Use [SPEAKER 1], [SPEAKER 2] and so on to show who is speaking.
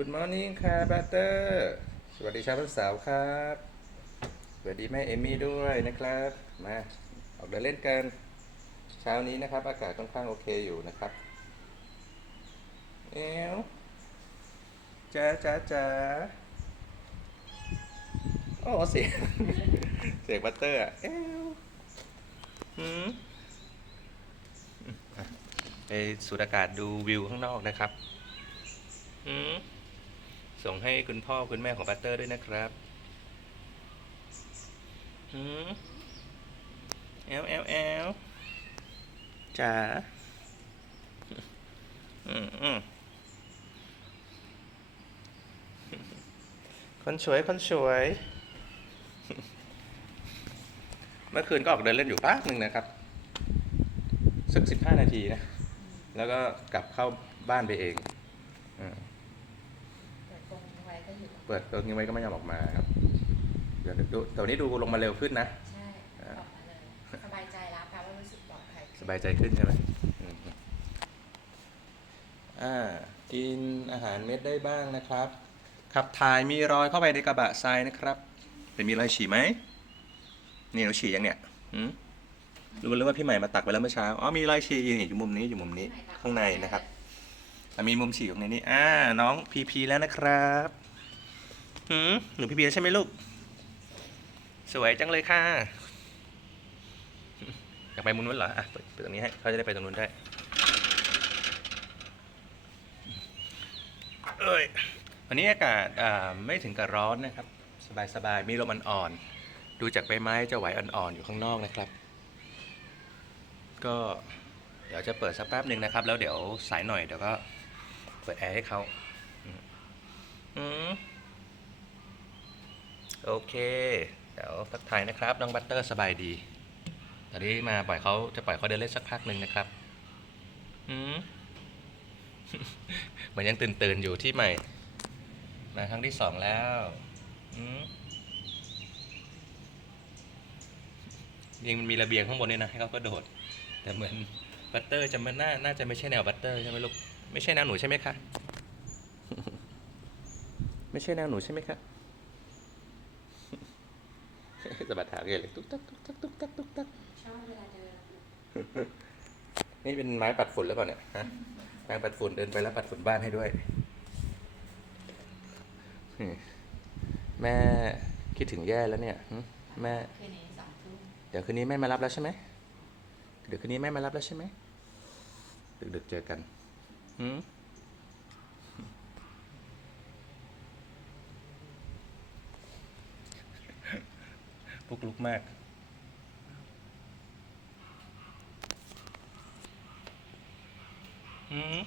[SPEAKER 1] Good morning ค่ะบัตเตอร์สวัสดีเช้าวสาร์ครับสวัสดีแม่เอมี่ด้วยนะครับ มาออกเดินเล่นกัน เช้านี้นะครับ อากาศค่อนข้างโอเคอยู่นะครับ เอวจ้าจ้าจ้าโอ้เสียงเสียงบัตเตอร์อะเอวหืมอะไปสูดอากาศดูวิวข้างนอกนะครับ อืม ส่งให้คุณพ่อคุณแม่ของบัตเตอร์ด้วยนะครับอืมแอลแอลแอลจ๋าอืมอืมคนสวย คนสวย เมื่อคืนก็ออกเดินเล่นอยู่พักหนึ่งนะครับ สักสิบห้านาทีนะ แล้วก็กลับเข้าบ้านไปเองอืม
[SPEAKER 2] เปิดก รงไว้ก็อยู่
[SPEAKER 1] เปิดตัวนี้ไว้ก็ไม่ยอมออกมาครับ เดี๋ยวดูแต่วันนี้ดูลงมาเร็วขึ้นนะ
[SPEAKER 2] ใช่ออกมาเลยสบายใจแล้วแปลว่ารู้สึกปลอดภัย
[SPEAKER 1] สบายใจขึ้นใช่ไหมอืมอ่ากินอาหารเม็ดได้บ้างนะครับ ขับถ่ายมีรอยเข้าไปในกระบะทรายนะครับแต่มีรอยฉี่ไหมนี่เราฉี่ยังเนี่ยหืมรู้เลยว่าพี่ใหม่มาตักไปแล้วเมื่อเช้าอ๋อมีรอยฉี่อยู่นี่อยู่มุมนี้อยู่มุมนี้ข้างในนะครับอะมีมุมฉี่อยู่ในนี้อ่าน้องพีพีแล้วนะครับ หืมหนูพีพีแล้วใช่ไหมลูก สวยจังเลยค่ะ อยากไปมุมนู้นเหรอ อะเปิดตรงนี้ให้เขาจะได้ไปตรงนู้นได้เอ้ยวันนี้อากาศอ่าไม่ถึงกับร้อนนะครับ สบายๆ มีลมอ่อนๆ ดูจากใบไม้จะไหวอ่อนๆ อยู่ข้างนอกนะครับ ก็เดี๋ยวจะเปิดสักแป๊บหนึ่งนะครับ แล้วเดี๋ยวสายหน่อยเดี๋ยวก็เปิดแอร์ให้เขาอืม โอเค เดี๋ยวทักทายนะครับ น้องบัตเตอร์สบายดี ตอนนี้มาปล่อยเขาจะปล่อยเขาเดินเล่นสักพักหนึ่งนะครับอืมเหมือนยังตื่นตื่นอยู่ที่ใหม่ มาครั้งที่สองแล้วอืมยิงมันมีระเบียงข้างบนนี่นะให้เขาก็โดด แต่เหมือนบัตเตอร์จะมันน่าน่าจะไม่ใช่แนวบัตเตอร์ใช่ไหมลูก ไม่ใช่แนวหนูใช่ไหมคะ ไม่ใช่แนวหนูใช่ไหมคะ สะบัดหางเลยตุ๊กตักตุ๊กตักตุ๊กตักตุ๊กตัก
[SPEAKER 2] ชอบเวลาเดิน
[SPEAKER 1] นี่เป็นไม้ปัดฝุ่นหรือเปล่าเนี่ยฮะแปรงปัดฝุ่นเดินไปแล้วปัดฝุ่นบ้านให้ด้วยนี่แม่คิดถึงแย่แล้วเนี่ยหึแม่
[SPEAKER 2] คืนนี้สองทุ่ม
[SPEAKER 1] เดี๋ยวคืนนี้แม่มารับแล้วใช่ไหมเดี๋ยวคืนนี้แม่มารับแล้วใช่ไหมดึกๆเจอกันหืม ปุกลุกมาก อืม